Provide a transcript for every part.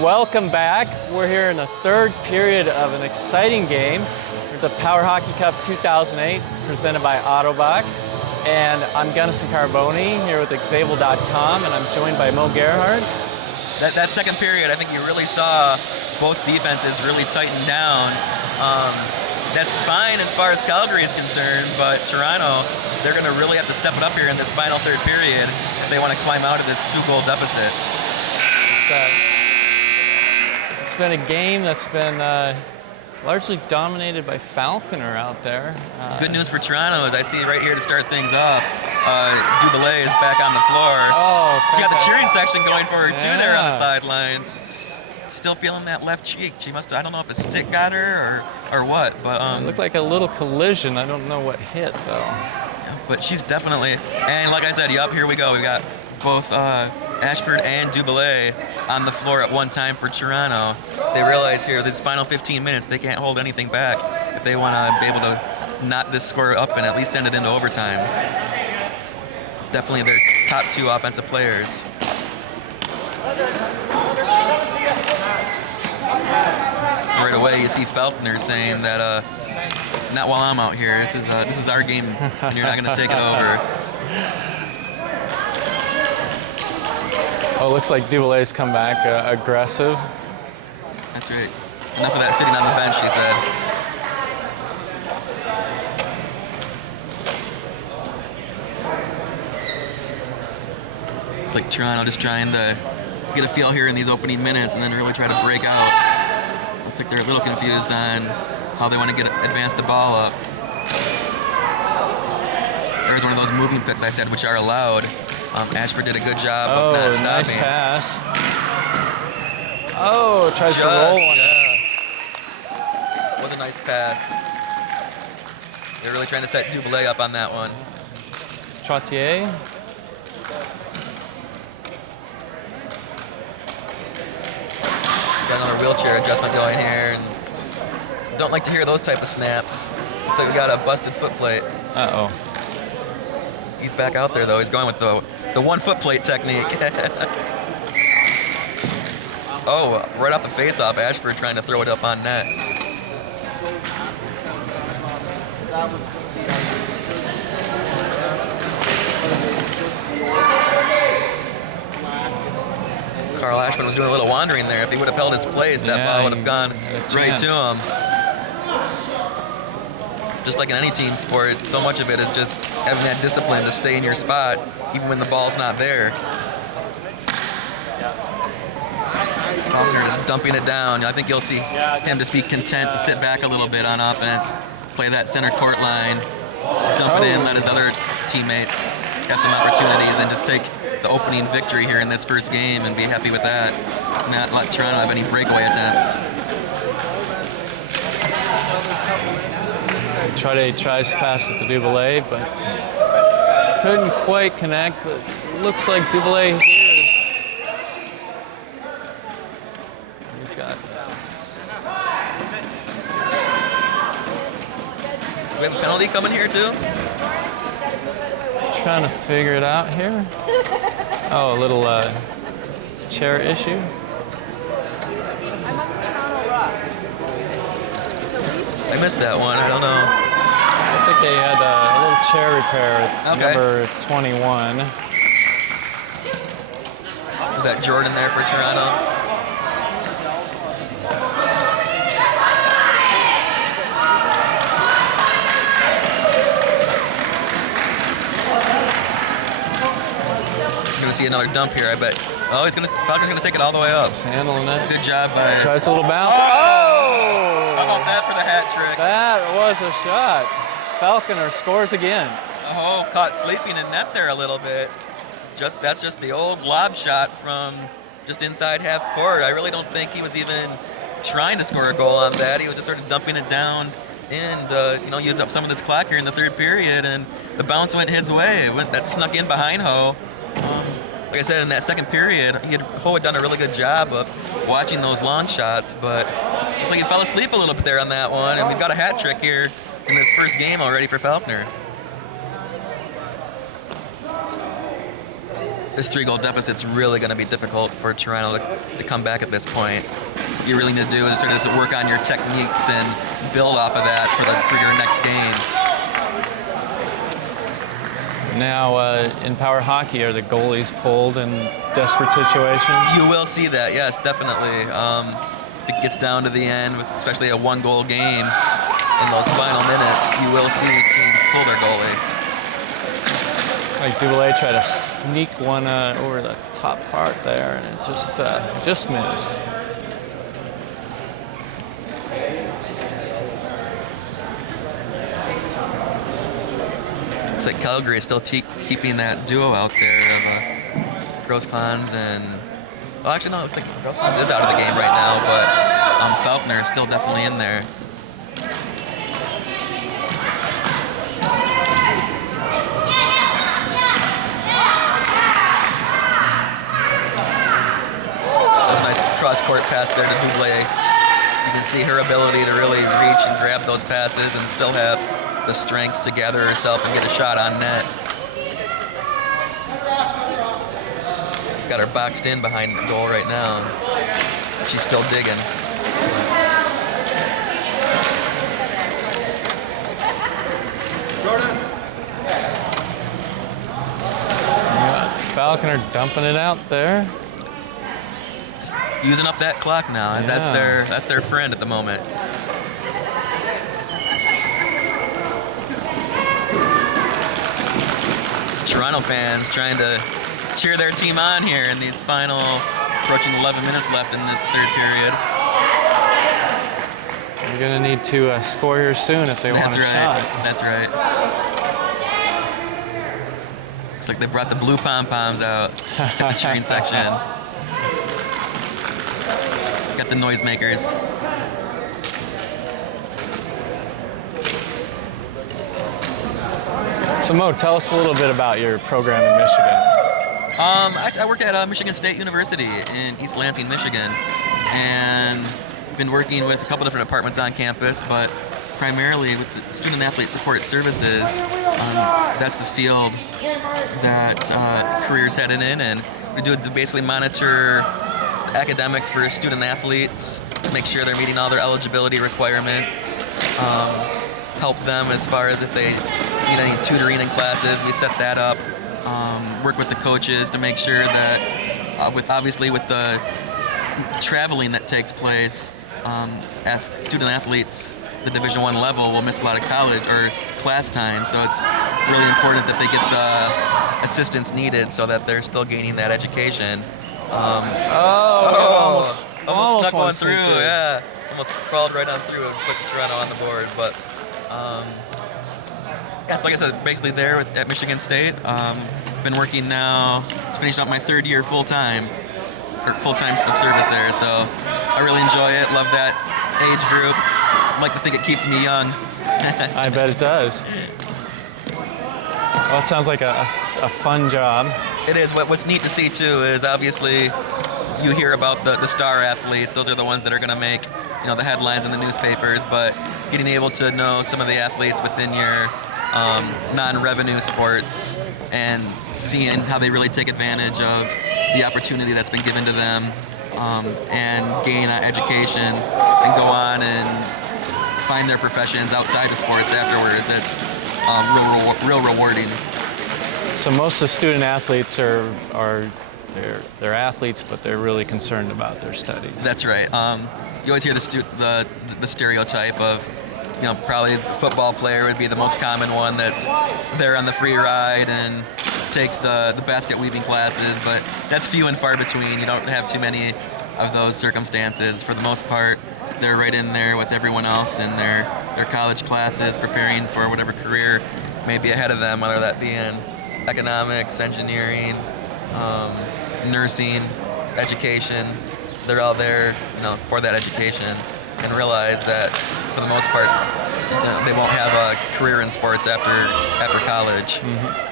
Welcome back. We're here in the third period of an exciting game. The Power Hockey Cup 2008. It's presented by Autobach. And I'm Gunnison Carboni here with Exable.com, and I'm joined by Mo Gerhardt. That second period, I think you really saw both defenses really tighten down. That's fine as far as Calgary is concerned, but Toronto, they're going to really have to step it up here in this final third period if they want to climb out of this 2-goal deficit. It's been a game that's been largely dominated by Falconer out there. Good news for Toronto is I see right here to start things off, Duboulay is back on the floor. Oh, she got the cheering section going for her too there on the sidelines. Still feeling that left cheek. She must, I don't know if a stick got her or what, but it looked like a little collision. I don't know what hit though. Yeah, but she's definitely, and like I said, yep, here we go. We got both Ashford and Duboulay on the floor at one time for Toronto. They realize here, this final 15 minutes, they can't hold anything back if they want to be able to knot this score up and at least send it into overtime. Definitely their top two offensive players. Right away, you see Falconer saying that, not while I'm out here. This is our game, and you're not going to take it over. Oh, it looks like Duboulay's come back aggressive. That's right. Enough of that sitting on the bench, she said. It's like Toronto just trying to get a feel here in these opening minutes and then really try to break out. Looks like they're a little confused on how they want to advance the ball up. There's one of those moving picks I said, which are allowed. Ashford did a good job of not stopping. Nice pass. Oh, tries to roll one. Yeah. Was a nice pass. They're really trying to set Duboulay up on that one. Trottier. Got another wheelchair adjustment going here. And don't like to hear those type of snaps. Looks like we got a busted foot plate. Uh-oh. He's back out there, though. He's going with the 1 foot plate technique. Oh, right off the face-off, Ashford trying to throw it up on net. Carl Ashford was doing a little wandering there. If he would have held his place, that ball would have gone right to him. Just like in any team sport, so much of it is just having that discipline to stay in your spot, even when the ball's not there. Falconer just dumping it down. I think you'll see him just be content to sit back a little bit on offense, play that center court line, just dump it in, let his other teammates have some opportunities, and just take the opening victory here in this first game and be happy with that. Not let Toronto have any breakaway attempts. Trottier tries to pass it to Duboulay, but couldn't quite connect. But looks like Duboulay here is. We've got. Do we have a penalty coming here too? Trying to figure it out here. Oh, a little chair issue. I missed that one. I don't know. I think they had a little chair repair at number 21. Was that Jordan there for Toronto? We're going to see another dump here, I bet. Oh, Falconer's going to take it all the way up. Handling it. Good job by... Tries a little bounce. Oh! How about that for the hat trick? That was a shot. Falconer scores again. Oh, caught sleeping in net there a little bit. That's just the old lob shot from just inside half court. I really don't think he was even trying to score a goal on that. He was just sort of dumping it down and use up some of this clock here in the third period, and the bounce went his way. That snuck in behind Ho. Like I said, in that second period, Ho had done a really good job of watching those long shots, but looked like he fell asleep a little bit there on that one, and we've got a hat trick here in this first game already for Falconer. this 3-goal deficit's really going to be difficult for Toronto to come back at this point. What you really need to do is sort of just work on your techniques and build off of that for your next game. Now, in power hockey, are the goalies pulled in desperate situations? You will see that, yes, definitely. It gets down to the end, with especially a 1-goal game. In those final minutes, you will see teams pull their goalie. Like Duvalier tried to sneak one over the top part there, and it just missed. Looks like Calgary is still keeping that duo out there of Grossklans and... Well, actually, no, I think Grossklans is out of the game right now, but Falconer is still definitely in there. Cross-court pass there to Duvalier. You can see her ability to really reach and grab those passes and still have the strength to gather herself and get a shot on net. Got her boxed in behind the goal right now. She's still digging. Falconer dumping it out there. Using up that clock now. Yeah. That's their friend at the moment. Toronto fans trying to cheer their team on here in these final, approaching 11 minutes left in this third period. They're going to need to score here soon if they want a shot. That's right. Looks like they brought the blue pom-poms out at the cheering section. Got the noisemakers. So Mo, tell us a little bit about your program in Michigan. I work at Michigan State University in East Lansing, Michigan, and been working with a couple different departments on campus, but primarily with the Student Athlete Support Services. That's the field that careers headed in, and we do it to basically monitor academics for student athletes, make sure they're meeting all their eligibility requirements, help them as far as if they need any tutoring in classes, we set that up, work with the coaches to make sure that, obviously with the traveling that takes place, student athletes, the Division I level, will miss a lot of college or class time, so it's really important that they get the assistance needed so that they're still gaining that education. Almost snuck one through, yeah. Almost crawled right on through and put Toronto on the board. But, yeah, so like I said, basically there at Michigan State. Been working now, just finished up my third year full-time of service there. So I really enjoy it, love that age group. I like to think it keeps me young. I bet it does. Well, it sounds like a fun job. It is. What's neat to see too is obviously you hear about the star athletes. Those are the ones that are going to make the headlines in the newspapers. But getting able to know some of the athletes within your non-revenue sports and seeing how they really take advantage of the opportunity that's been given to them and gain education and go on and find their professions outside of sports afterwards. It's real rewarding. So most of the student athletes are they're athletes, but they're really concerned about their studies. That's right. You always hear the stereotype of, probably the football player would be the most common one that's there on the free ride and takes the basket weaving classes, but that's few and far between. You don't have too many of those circumstances. For the most part, they're right in there with everyone else in their college classes, preparing for whatever career may be ahead of them, whether that be in economics, engineering, nursing, education. They're all there, for that education, and realize that for the most part, they won't have a career in sports after college. Mm-hmm.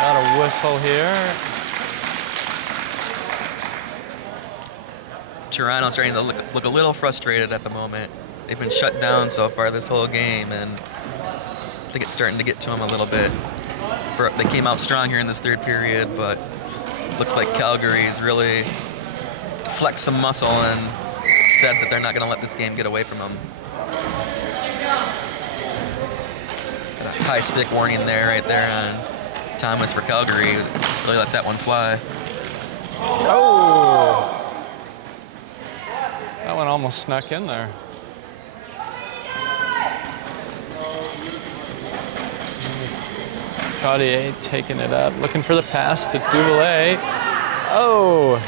Got a whistle here. Toronto's starting to look a little frustrated at the moment. They've been shut down so far this whole game, and I think it's starting to get to them a little bit. They came out strong here in this third period, but looks like Calgary's really flexed some muscle and said that they're not going to let this game get away from them. Got a high stick warning there, right there on Thomas for Calgary. Really let that one fly. Oh! That one almost snuck in there. Cartier taking it up, looking for the pass to Duvalier. Oh!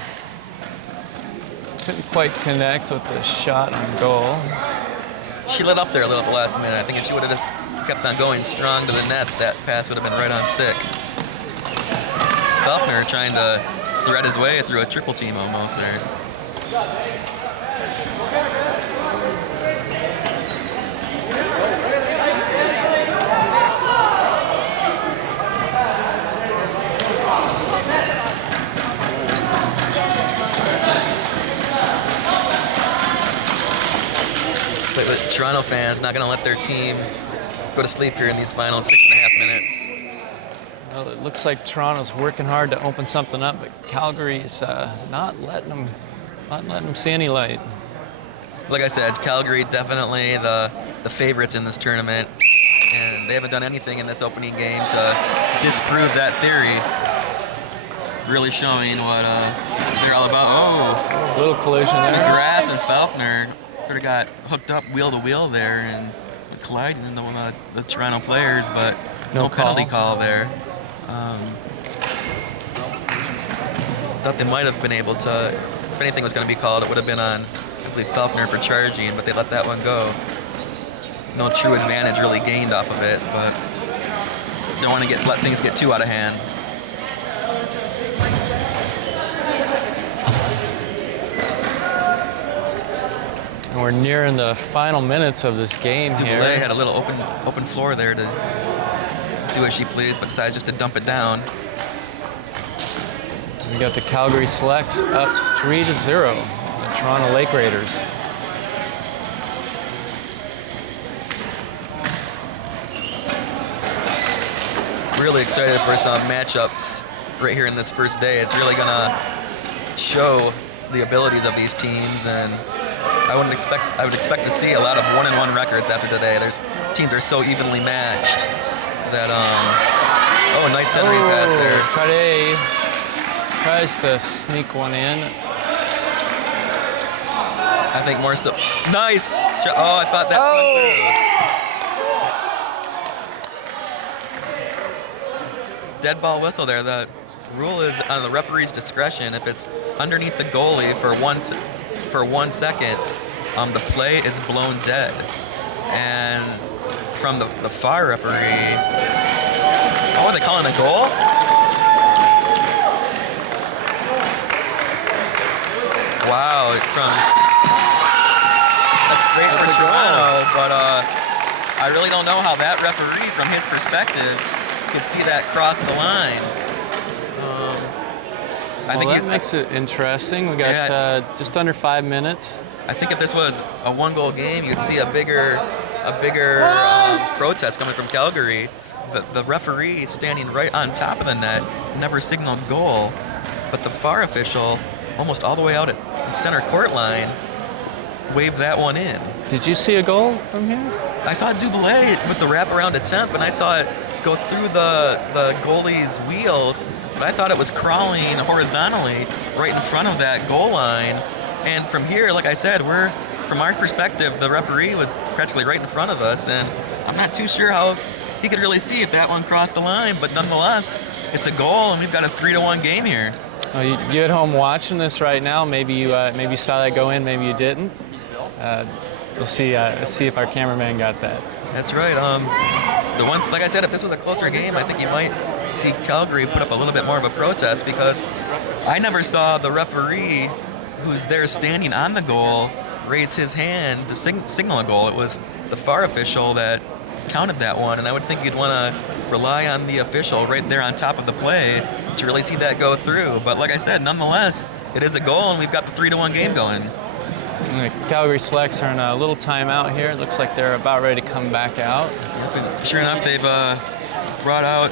Couldn't quite connect with the shot on goal. She let up there a little at the last minute. I think if she would have just kept on going strong to the net, that pass would have been right on stick. Faulkner trying to thread his way through a triple team almost there. But Toronto fans not going to let their team go to sleep here in these final 6.5 minutes. Well, it looks like Toronto's working hard to open something up, but Calgary's not letting them see any light. Like I said, Calgary definitely the favorites in this tournament, and they haven't done anything in this opening game to disprove that theory. Really showing what they're all about. Oh, a little collision there. McGrath and Faulkner sort of got hooked up wheel to wheel there and colliding into the Toronto players, but no penalty call there. Thought they might have been able to, if anything was going to be called, it would have been on, I believe, Faulkner for charging, but they let that one go. No true advantage really gained off of it, but don't want to let things get too out of hand. And we're nearing the final minutes of this game here. Duvalier had a little open floor there to do as she pleased, but decided just to dump it down. We got the Calgary Selects up 3-0. The Toronto Lake Raiders. Really excited for some matchups right here in this first day. It's really gonna show the abilities of these teams, and I would expect to see a lot of 1-1 records after today. Teams are so evenly matched that oh, nice centering pass there. Cartier tries to sneak one in. I think more so. Nice. Oh, I thought that snuck through. Dead ball whistle there. The rule is on the referee's discretion. If it's underneath the goalie for 1 second, the play is blown dead. And from the FAR referee, oh, are they calling a goal? Wow, that's great for Toronto, but I really don't know how that referee, from his perspective, could see that cross the line. I think that makes it interesting. We got just under 5 minutes. I think if this was a one-goal game, you'd see a bigger protest coming from Calgary. The referee standing right on top of the net never signaled goal, but the FAR official, almost all the way out at center court line, waved that one in. Did you see a goal from here? I saw Duvalier with the wraparound attempt, and I saw it go through the goalie's wheels, but I thought it was crawling horizontally right in front of that goal line. And from here, like I said, from our perspective, the referee was practically right in front of us, and I'm not too sure how he could really see if that one crossed the line, but nonetheless, it's a goal, and we've got a 3-1 game here. Well, you at home watching this right now, maybe you saw that go in, maybe you didn't. We'll see if our cameraman got that. That's right. The one, like I said, if this was a closer game, I think you might see Calgary put up a little bit more of a protest, because I never saw the referee who's there standing on the goal raise his hand to signal a goal. It was the FAR official that counted that one, and I would think you'd want to rely on the official right there on top of the play to really see that go through. But like I said, nonetheless, it is a goal, and we've got the 3-1 game going. And the Calgary Selects are in a little timeout here. It looks like they're about ready to come back out. Yep, and sure enough, they've brought out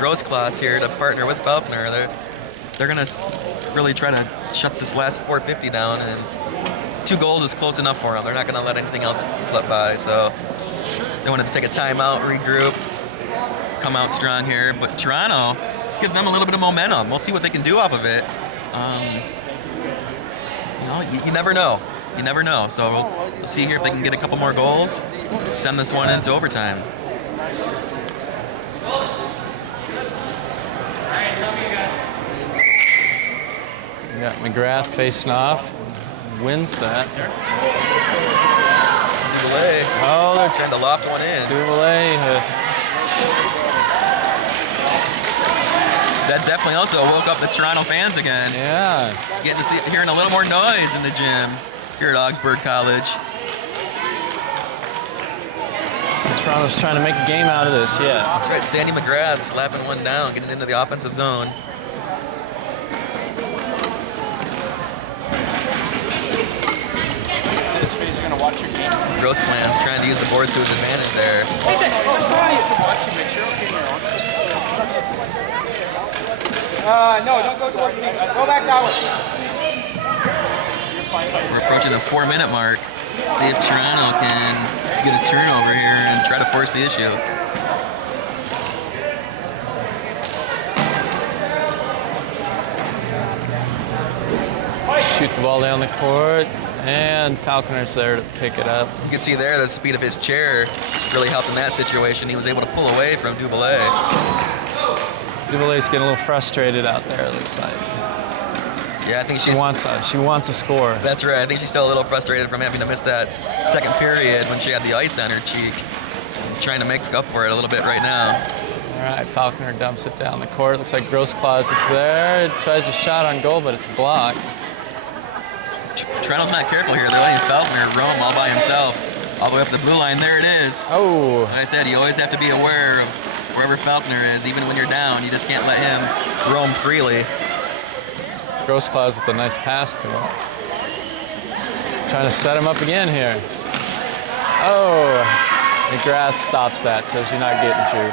Grossclass here to partner with Faulkner. They're going to really try to shut this last 450 down, and 2 goals is close enough for them. They're not going to let anything else slip by, so they wanted to take a timeout, regroup, come out strong here. But Toronto, this gives them a little bit of momentum. We'll see what they can do off of it. You never know. You never know. So we'll see here if they can get a couple more goals, send this one into overtime. We got McGrath facing off, wins that. Duvalier. Oh, they're trying to loft one in. Duvalier. That definitely also woke up the Toronto fans again. Yeah. Getting to see, hearing a little more noise in the gym here at Augsburg College. Toronto's trying to make a game out of this, yeah. That's right, Sandy McGrath slapping one down, getting into the offensive zone. Grossclass trying to use the boards to his advantage there. No, don't go towards me. Go back that way. We're approaching the 4-minute mark. See if Toronto can get a turnover here and try to force the issue. Shoot the ball down the court, and Falconer's there to pick it up. You can see there the speed of his chair really helped in that situation. He was able to pull away from Duvalier. Duvalier's getting a little frustrated out there, it looks like. Yeah, I think she wants a score. That's right. I think she's still a little frustrated from having to miss that second period when she had the ice on her cheek. Trying to make up for it a little bit right now. All right, Falconer dumps it down the court. Looks like Grossclass is there. Tries a shot on goal, but it's blocked. Toronto's not careful here. They're letting Falconer roam all by himself. All the way up the blue line. There it is. Oh. Like I said, you always have to be aware of wherever Falconer is. Even when you're down, you just can't let him roam freely. Grossclass with a nice pass to him. Trying to set him up again here. Oh. McGrath stops that, says you're not getting through.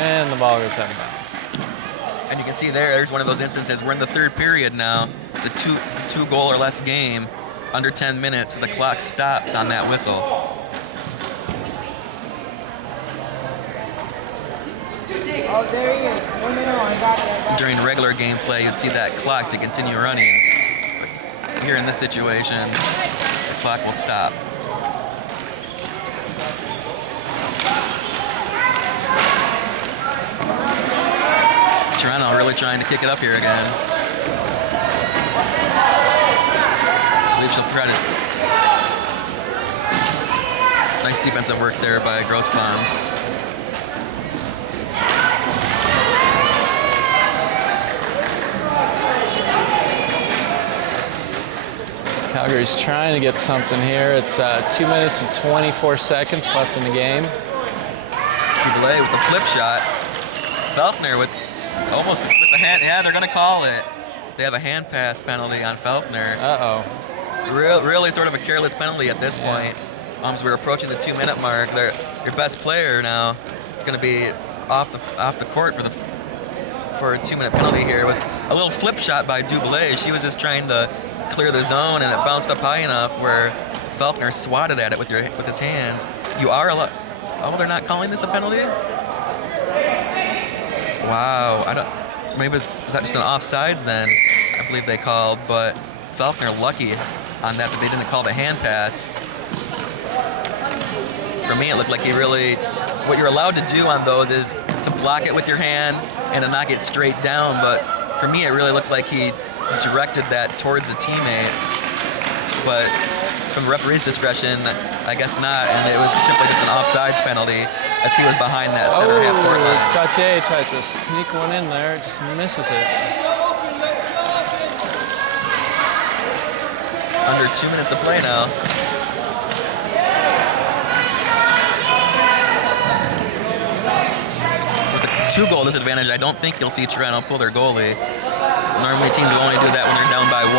And the ball goes out of bounds. And you can see there's one of those instances. We're in the 3rd period now. It's a two goal or less game. Under 10 minutes, so the clock stops on that whistle. Oh, there he is. No, I got it. During regular gameplay, you'd see that clock to continue running. But here in this situation, the clock will stop. Toronto really trying to kick it up here again. I believe she'll try to. Nice defensive work there by Grossclass. Calgary's trying to get something here. It's 2 minutes and 24 seconds left in the game. Duvalier with a flip shot. Faulkner with almost with the hand. Yeah, they're going to call it. They have a hand pass penalty on Faulkner. Uh-oh. Really sort of a careless penalty at this point. As we're approaching the 2-minute mark, your best player now is going to be off the court for a 2-minute penalty here. It was a little flip shot by Duvalier. She was just trying to clear the zone, and it bounced up high enough where Faulkner swatted at it with his hands. You are allowed. Oh, they're not calling this a penalty? Wow. Maybe was that just an offsides then? I believe they called, but Faulkner lucky on that they didn't call the hand pass. For me, it looked like what you're allowed to do on those is to block it with your hand and to knock it straight down, but for me, it really looked like he directed that towards a teammate, but from the referee's discretion, I guess not, and it was simply just an offsides penalty as he was behind that center half court line. Gauthier tries to sneak one in there, just misses it. Under 2 minutes of play now. With a 2-goal disadvantage, I don't think you'll see Toronto pull their goalie. Normally teams will only do that when they're down by 1.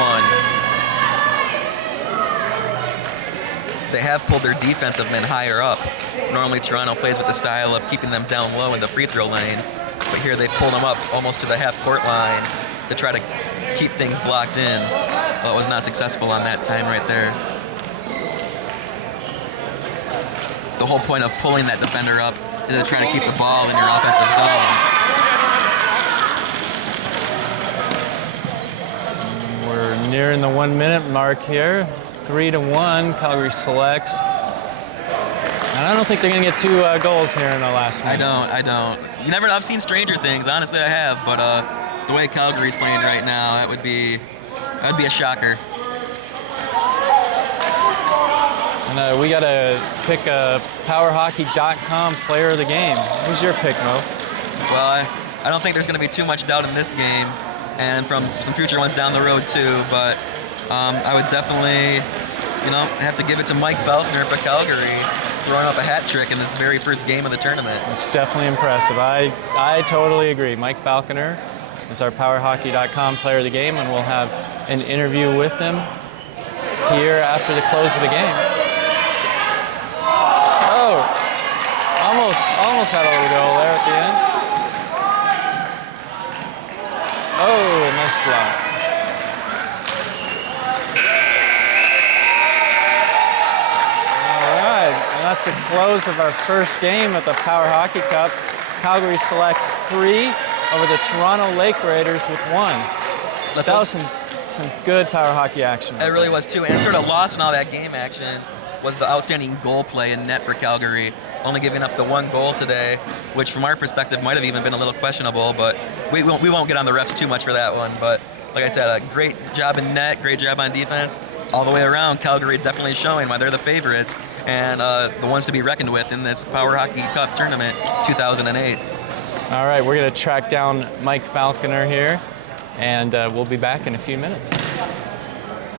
They have pulled their defensive men higher up. Normally Toronto plays with the style of keeping them down low in the free throw lane, but here they pulled them up almost to the half-court line to try to keep things blocked in. Well, it was not successful on that time right there. The whole point of pulling that defender up is to try to keep the ball in your offensive zone. We're nearing the 1 minute mark here. 3-1, Calgary selects. And I don't think they're going to get 2 goals here in the last minute. I don't. I've seen stranger things, honestly I have, but the way Calgary's playing right now, that would be a shocker. And we got to pick a PowerHockey.com player of the game. Who's your pick, Mo? Well, I don't think there's going to be too much doubt in this game, and from some future ones down the road too, but I would definitely, have to give it to Mike Falconer for Calgary, throwing up a hat trick in this very first game of the tournament. It's definitely impressive. I totally agree. Mike Falconer is our PowerHockey.com player of the game, and we'll have an interview with him here after the close of the game. Oh, almost had a little goal there at the end. Oh, nice block. All right, and that's the close of our first game at the Power Hockey Cup. Calgary selects 3 over the Toronto Lake Raiders with 1. That was some good power hockey action. It really was too, and sort of lost in all that game action was the outstanding goal play in net for Calgary, only giving up the 1 goal today, which from our perspective might have even been a little questionable, but we won't get on the refs too much for that one. But like I said, a great job in net, great job on defense. All the way around, Calgary definitely showing why they're the favorites and the ones to be reckoned with in this Power Hockey Cup tournament 2008. All right, we're going to track down Mike Falconer here, and we'll be back in a few minutes.